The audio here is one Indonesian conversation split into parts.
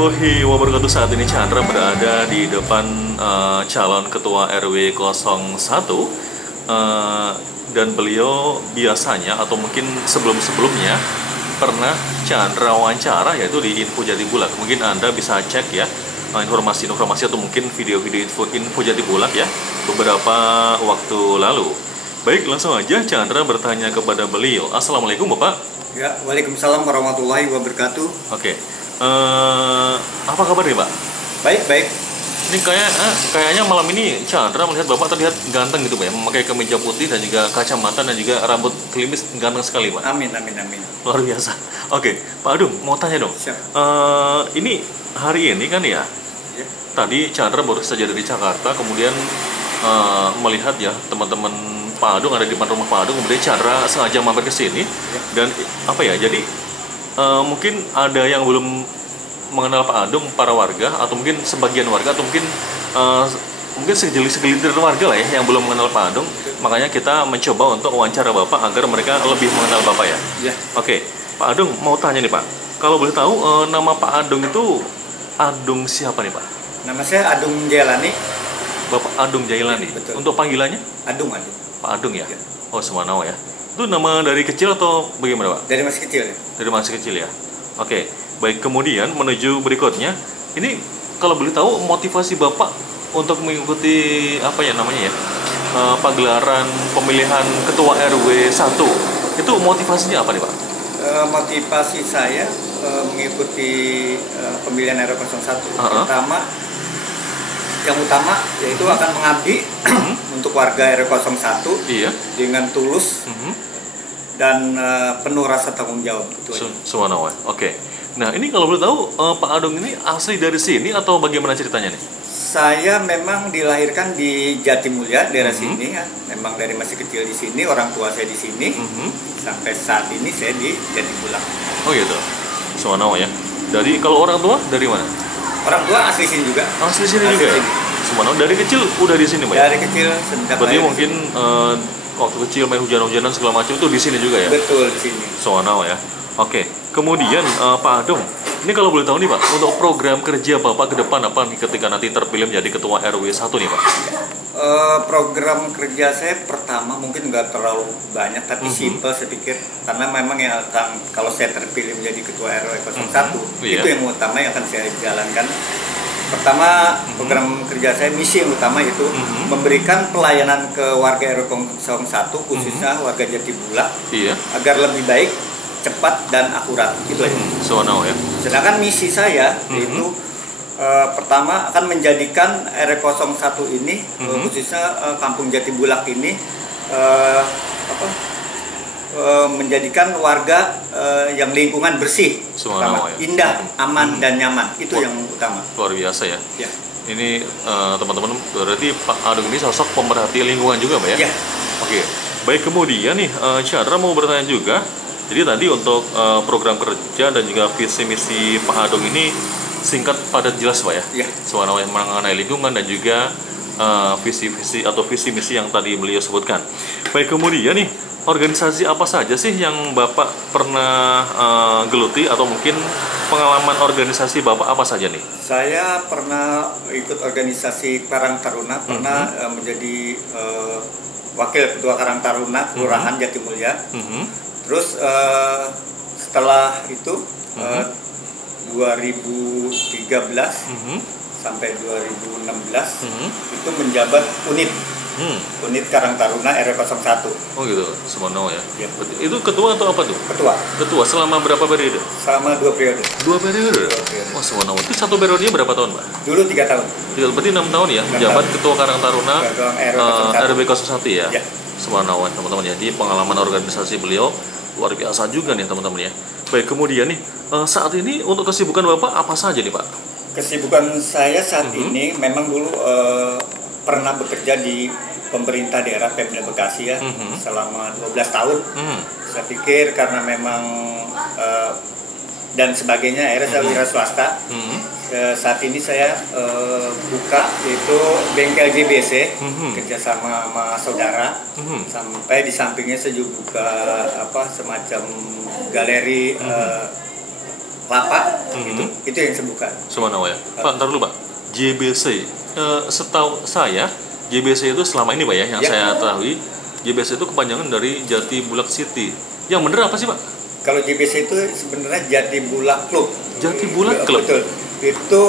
warahmatullahi wabarakatuh. Saat ini Chandra berada di depan calon ketua RW 01 dan beliau biasanya atau mungkin sebelum-sebelumnya pernah Chandra wawancara, yaitu di Info Jatibulak. Mungkin Anda bisa cek ya informasi-informasi atau mungkin video-video info Jatibulak ya beberapa waktu lalu. Baik, langsung aja Chandra bertanya kepada beliau. Assalamualaikum Bapak. Ya, waalaikumsalam warahmatullahi wabarakatuh. Oke. Apa kabar nih Pak? Baik. Ini kayaknya malam ini Chandra melihat Bapak terlihat ganteng gitu Pak ya, memakai kemeja putih dan juga kacamata dan juga rambut klimis, ganteng sekali Pak. Amin. Luar biasa. Oke, Pak Adung mau tanya dong. Siap. Ini hari ini kan ya, tadi Chandra baru saja dari Jakarta, kemudian melihat ya teman-teman Pak Adung ada di depan rumah Pak Adung, kemudian Chandra sengaja mampir ke sini dan apa ya, jadi mungkin ada yang belum mengenal Pak Adung, para warga atau mungkin sebagian warga atau mungkin segelintir warga lah ya yang belum mengenal Pak Adung. Makanya kita mencoba untuk wawancara Bapak agar mereka lebih mengenal Bapak ya. Ya. Oke, Pak Adung mau tanya nih Pak, kalau boleh tahu nama Pak Adung itu Adung siapa nih Pak? Nama saya Adung Jailani. Bapak Adung Jailani. Betul. Untuk panggilannya? Adung. Pak Adung ya? Ya. Oh, Semanawa ya. Itu nama dari kecil atau bagaimana Pak? Dari masih kecil ya. Dari masih kecil ya. Oke, baik, kemudian menuju berikutnya. Ini kalau boleh tahu motivasi Bapak untuk mengikuti apa ya namanya ya, pagelaran pemilihan ketua RW 1 itu motivasinya apa nih Pak? Motivasi saya mengikuti pemilihan RW 01 yang utama yaitu akan mengabdi untuk warga RW 01 dengan tulus dan penuh rasa tanggung jawab. Semanawa. Oke. Nah, ini kalau boleh tahu Pak Adung ini asli dari sini atau bagaimana ceritanya nih? Saya memang dilahirkan di Jatimulya, daerah sini ya. Memang dari masih kecil di sini, orang tua saya di sini. Sampai saat ini saya di Jatibulak. Oh gitu. Semanawa ya. Dari kalau orang tua dari mana? Orang tua asli sini juga. Asli sini juga ya? Semanawa. Dari kecil udah di sini Pak? Dari kecil sejak berarti mungkin waktu kecil main hujan-hujanan segala macam itu di sini juga ya? Betul, di sini. Semanawa ya. Oke. Kemudian Pak Adung, ini kalau boleh tahu nih Pak, untuk program kerja Bapak ke depan apa nih ketika nanti terpilih menjadi ketua RW 1 nih Pak? Program kerja saya pertama mungkin nggak terlalu banyak, tapi simple saya pikir. Karena memang yang akan, kalau saya terpilih menjadi ketua RW 01, itu yang utama yang akan saya jalankan. Pertama, program kerja saya, misi yang utama itu memberikan pelayanan ke warga RW 01, khususnya warga Jatibulak, agar lebih baik, cepat dan akurat, gitu aja. Ya. Sedangkan misi saya itu pertama akan menjadikan RW 01 ini, khususnya Kampung Jatibulak ini, menjadikan warga yang lingkungan bersih, indah, aman dan nyaman. Itu yang utama. Luar biasa ya. Ya. Ini teman-teman, berarti Pak Adung ini sosok pemerhati lingkungan juga Pak ya? Ya. Oke. Baik, kemudian nih Chandra mau bertanya juga. Jadi tadi untuk program kerja dan juga visi misi Pak Adung ini singkat padat jelas Pak ya? Soal yang mengenai lingkungan dan juga visi-visi atau visi misi yang tadi beliau sebutkan. Baik, kemudian nih organisasi apa saja sih yang Bapak pernah geluti atau mungkin pengalaman organisasi Bapak apa saja nih? Saya pernah ikut organisasi Karang Taruna, pernah menjadi wakil ketua Karang Taruna Kelurahan Jatimulya. Terus setelah itu 2013 sampai 2016 itu menjabat unit Karang Taruna RW 01. Oh gitu, Semanawa ya. Itu ketua atau apa tuh? Ketua selama berapa periode? Selama 2 periode. 2 periode? Oh, Semanawa. Itu satu periodenya berapa tahun Pak? Dulu 3 tahun. Berarti 6 tahun ya, menjabat ketua Karang Taruna RW 01 ya? Semanawa teman-teman ya. Jadi pengalaman organisasi beliau luar biasa juga nih teman-teman ya. Baik, kemudian nih saat ini untuk kesibukan Bapak apa saja nih Pak? Kesibukan saya saat ini memang dulu pernah bekerja di pemerintah daerah Pemda Bekasi ya, selama 12 tahun. Saya pikir karena memang dan sebagainya, akhirnya saya wira swasta. Saat ini saya buka yaitu bengkel JBC, kerjasama sama saudara. Sampai di sampingnya saya juga buka semacam galeri kelapa, itu yang saya buka. Subhanallah ya. Pak, ntar dulu Pak. JBC, setahu saya JBC itu selama ini Pak ya, yang saya ketahui JBC itu kepanjangan dari Jati Bulak City. Yang bener apa sih Pak? Kalau JBC itu sebenarnya Jati Bulak Club. Jati Bulak Club. Betul. Itu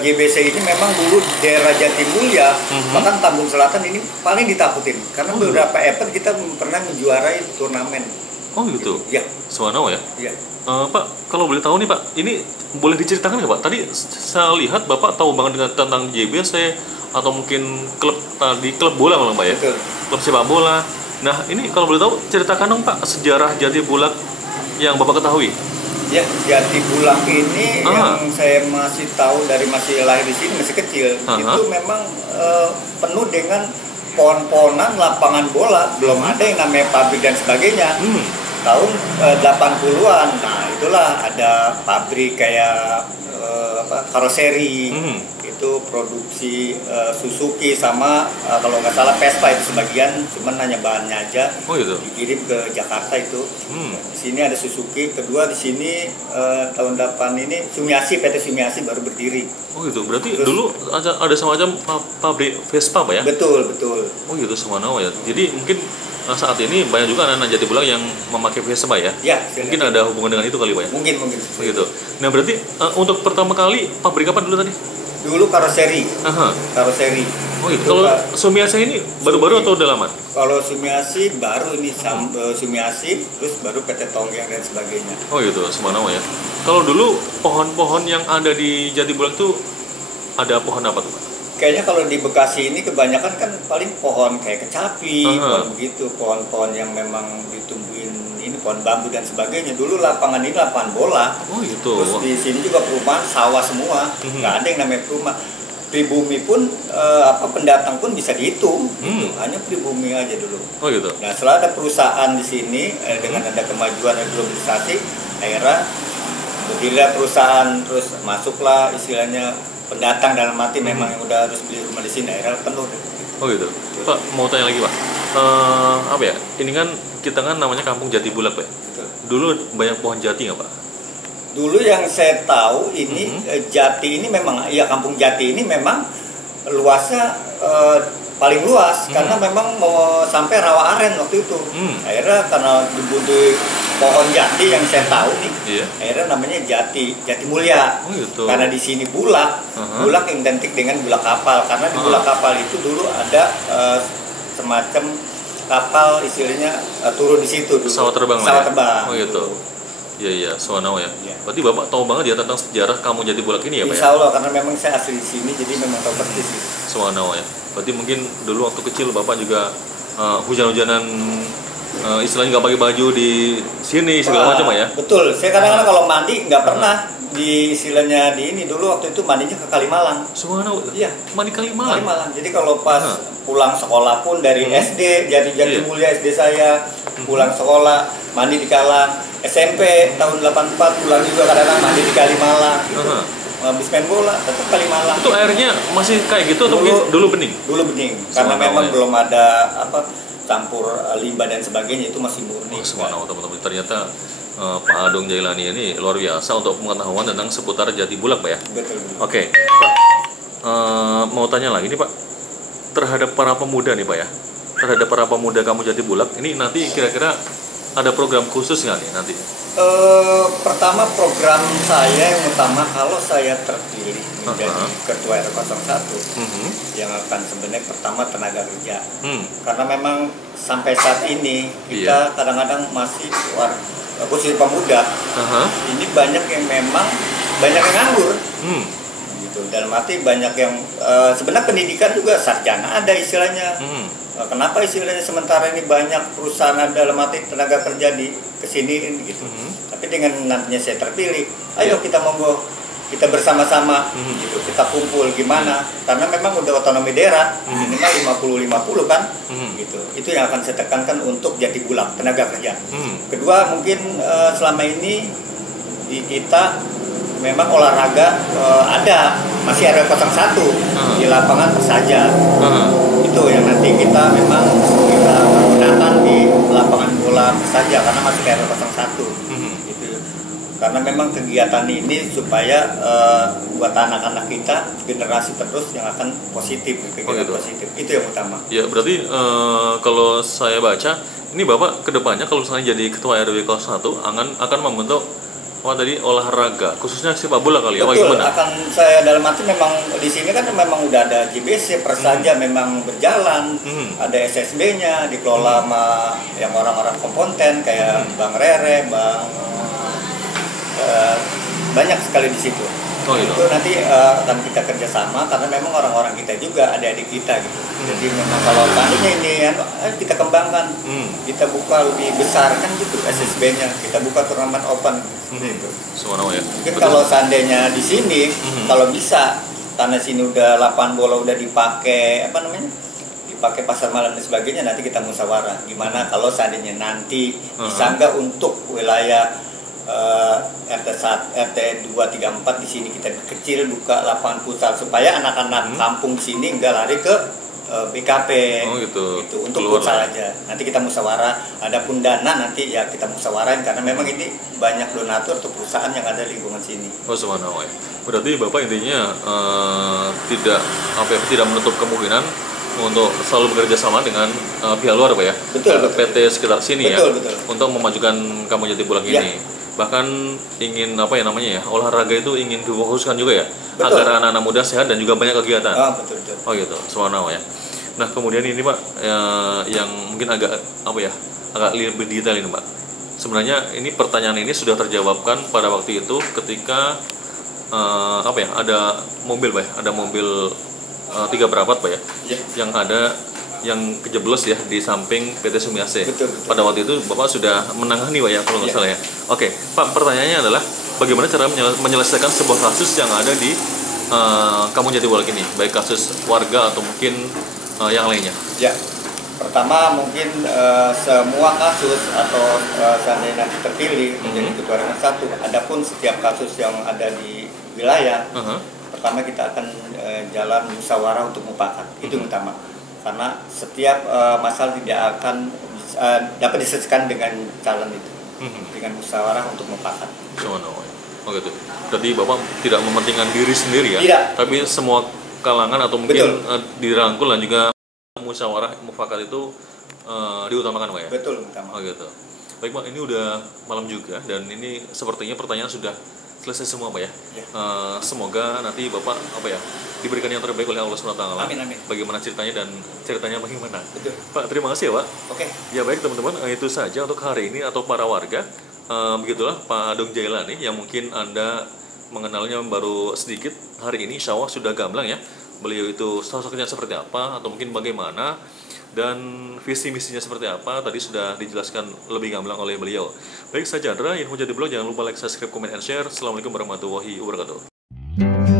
JBC ini memang dulu daerah Jatimulya, bahkan Tambun Selatan ini paling ditakutin karena beberapa event kita pernah menjuarai turnamen. Oh gitu. Ya. Subhanallah ya. Iya. Pak, kalau boleh tahu nih Pak, ini boleh diceritakan nggak Pak? Tadi saya lihat Bapak tahu banget dengan tentang JBC atau mungkin klub tadi, klub bola malah Pak ya? Betul. Klub sepak bola. Nah ini kalau boleh tahu ceritakan dong Pak sejarah Jati Bulak yang Bapak ketahui. Ya, Jati Bulak ini yang saya masih tahu dari masih lahir di sini, masih kecil, itu memang penuh dengan pohon-pohonan, lapangan bola, belum ada yang namanya pabrik dan sebagainya. Tahun 80-an, nah itulah ada pabrik kayak karoseri, itu produksi Suzuki sama kalau nggak salah Vespa itu sebagian, cuman hanya bahannya aja. Oh gitu. Dikirim ke Jakarta itu. Di sini ada Suzuki, kedua di sini tahun 8 ini Sumiashi, PT Sumiashi baru berdiri. Oh gitu. Berarti terus, dulu ada semacam pabrik Vespa Pak ya? Betul, betul. Oh gitu, semana ya. Jadi mungkin saat ini banyak juga anak-anak Jati Bulak yang memakai Vespa ya? Ya. Mungkin ada hubungan dengan itu kali Pak ya? Mungkin. Begitu. Nah berarti untuk pertama kali pabrik apa dulu tadi? Dulu karoseri. Karoseri. Oh gitu. Kalau Sumiashi ini baru-baru atau udah lama? Kalau Sumiashi baru ini Sumiashi, terus baru PT Tonggeng dan sebagainya. Oh gitu, semana ya. Kalau dulu pohon-pohon yang ada di Jati Bulak itu ada pohon apa tuh Pak? Kayaknya kalau di Bekasi ini kebanyakan kan paling pohon kayak kecapi, pohon begitu, pohon-pohon yang memang ditumbuhin ini pohon bambu dan sebagainya. Dulu lapangan ini lapangan bola. Oh gitu. Terus di sini juga perumahan sawah semua, nggak ada yang namanya perumahan. Pribumi pun pendatang pun bisa dihitung, gitu. Hanya pribumi aja dulu. Oh gitu. Nah setelah ada perusahaan di sini dengan ada kemajuan dan globalisasi, akhirnya berdirilah perusahaan, terus masuklah istilahnya pendatang dalam arti memang yang udah harus beli rumah di sini, akhirnya penuh. Oh gitu. Pak, mau tanya lagi Pak. Apa ya? Ini kan kita kan namanya Kampung Jati Bulak Pak. Betul. Dulu banyak pohon jati nggak Pak? Dulu yang saya tahu ini Jati ini memang ya Kampung Jati ini memang luasnya paling luas karena memang mau sampai rawa aren waktu itu. Akhirnya karena dibutuhi pohon jati yang saya tahu nih, akhirnya namanya Jati Mulya. Oh gitu. Karena di sini bulak, bulak identik dengan bulak kapal karena di bulak kapal itu dulu ada semacam kapal istilahnya turun di situ dulu. Pesawat terbang. Oh gitu. Iya, Suwanau ya. Berarti Bapak tahu banget ya tentang sejarah Kampung Jati Bulak ini ya Pak ya? Insya Allah, karena memang saya asli di sini, jadi memang tahu persis. Suwanau ya. Berarti mungkin dulu waktu kecil Bapak juga hujan-hujanan istilahnya nggak pakai baju di sini segala macam ya? Betul. Saya kadang-kadang kalau mandi nggak pernah di istilahnya di ini dulu waktu itu mandinya ke Kalimalang. Suwanau? Iya. Mandi Kalimalang? Jadi kalau pas pulang sekolah pun dari SD, Jati Mulya SD saya, pulang sekolah mandi di Kalang. SMP tahun 84 pulang juga kadang-kadang mandi di Kalimalang gitu. Habis main bola tetap Kalimalang. Itu airnya masih kayak gitu atau dulu bening? Dulu bening karena memang belum ada campur limbah dan sebagainya, itu masih murni. Suwanau teman-teman, ternyata Pak Adong Jailani ini luar biasa untuk pengetahuan tentang seputar Jati Bulak Pak ya. Betul. Oke, Pak, mau tanya lagi nih Pak, terhadap para pemuda nih Pak ya, terhadap para pemuda Kampung Jati Bulak ini nanti kira-kira ada program khusus nggak nih nanti? Pertama program saya yang utama kalau saya terpilih menjadi ketua RW01 yang akan sebenarnya pertama tenaga kerja karena memang sampai saat ini kita kadang-kadang masih khusus pemuda ini banyak yang memang banyak yang nganggur gitu, dalam arti banyak yang sebenarnya pendidikan juga sarjana ada istilahnya. Kenapa istilahnya sementara ini banyak perusahaan dalam arti tenaga kerja di kesini gitu. Tapi dengan nantinya saya terpilih, ayo kita monggo kita bersama-sama gitu, kita kumpul gimana? Karena memang udah otonomi daerah minimal 50-50 kan, gitu. Itu yang akan saya tekankan untuk Jati Bulak tenaga kerja. Kedua mungkin selama ini di kita memang olahraga ada masih RW 01 di lapangan saja. Itu yang nanti kita memang kita gunakan di lapangan bola saja karena masih RW 01 gitu. Karena memang kegiatan ini supaya buat anak-anak kita generasi terus yang akan positif, kegiatan gitu. positif itu yang utama. Ya berarti kalau saya baca ini Bapak kedepannya kalau misalnya jadi ketua RW 01 akan membentuk tadi olahraga khususnya sepak bola kali ya? Betul, Gimana? akan saya dalam arti memang di sini kan memang udah ada JBC Persaja memang berjalan, ada SSB-nya dikelola sama yang orang-orang kompeten kayak Bang Rere, banyak sekali di situ. Oh, gitu. Itu nanti akan kita kerjasama karena memang orang-orang kita juga adik-adik kita gitu. Jadi memang kalau tadinya ini kita kembangkan, kita buka lebih besar kan gitu SSB-nya, kita buka turnamen open gitu. Ya. Mungkin kalau seandainya di sini kalau bisa tanah sini udah lapangan bola udah dipakai dipakai pasar malam dan sebagainya, nanti kita musyawarah gimana kalau seandainya nanti bisa nggak untuk wilayah RT 2, 3, 4 di sini kita kecil buka lapangan futsal supaya anak-anak kampung sini nggak lari ke BKP. Gitu. Itu untuk futsal aja. Nanti kita musyawarah. Adapun dana nanti ya kita musyawarahin karena memang ini banyak donatur atau perusahaan yang ada di lingkungan sini. Oh, subhanallah. Berarti Bapak intinya tidak menutup kemungkinan untuk selalu bekerja sama dengan pihak luar, Pak ya? Betul. PT sekitar sini betul. untuk memajukan Kampung Jatibulang ini. Bahkan ingin olahraga itu ingin difokuskan juga ya, agar anak-anak muda sehat dan juga banyak kegiatan. Betul. Oh gitu, subhanallah ya. Nah kemudian ini Pak, yang mungkin agak lebih detail ini Pak. Sebenarnya ini pertanyaan ini sudah terjawabkan pada waktu itu ketika ada mobil Pak ya, ada mobil 3 perapat Pak ya, yang kejeblos ya di samping PT Sumiase. Betul. Pada waktu itu Bapak sudah menangani Pak ya kalau nggak salah ya. Oke, Pak, pertanyaannya adalah bagaimana cara menyelesaikan sebuah kasus yang ada di Kampung Jatibulang ini, baik kasus warga atau mungkin yang lainnya? Ya, pertama mungkin semua kasus atau seandainya nanti terpilih menjadi ketua RW 1, adapun setiap kasus yang ada di wilayah, pertama kita akan jalan musyawarah untuk mufakat, itu yang utama. Karena setiap masalah tidak akan dapat diselesaikan dengan calon itu, dengan musyawarah untuk mufakat. Oh gitu. Jadi Bapak tidak mementingkan diri sendiri ya? Tidak. Tapi semua kalangan atau mungkin dirangkul dan juga musyawarah mufakat itu diutamakan Pak ya? Betul, utama. Oh gitu. Baik Pak, ini udah malam juga dan ini sepertinya pertanyaan sudah selesai semua Pak ya. Semoga nanti Bapak diberikan yang terbaik oleh Allah SWT. Amin. Bagaimana ceritanya dan ceritanya bagaimana. Betul. Pak, terima kasih ya Pak. Oke. Ya baik teman-teman, itu saja untuk hari ini atau para warga. Begitulah Pak Adung Jailani yang mungkin Anda mengenalnya baru sedikit. Hari ini insya Allah sudah gamblang ya. Beliau itu sosoknya seperti apa atau mungkin bagaimana dan visi misinya seperti apa tadi sudah dijelaskan lebih gamblang oleh beliau. Baik, saya Chandra, Info Jatibulang, jangan lupa like, subscribe, comment, and share. Assalamualaikum warahmatullahi wabarakatuh.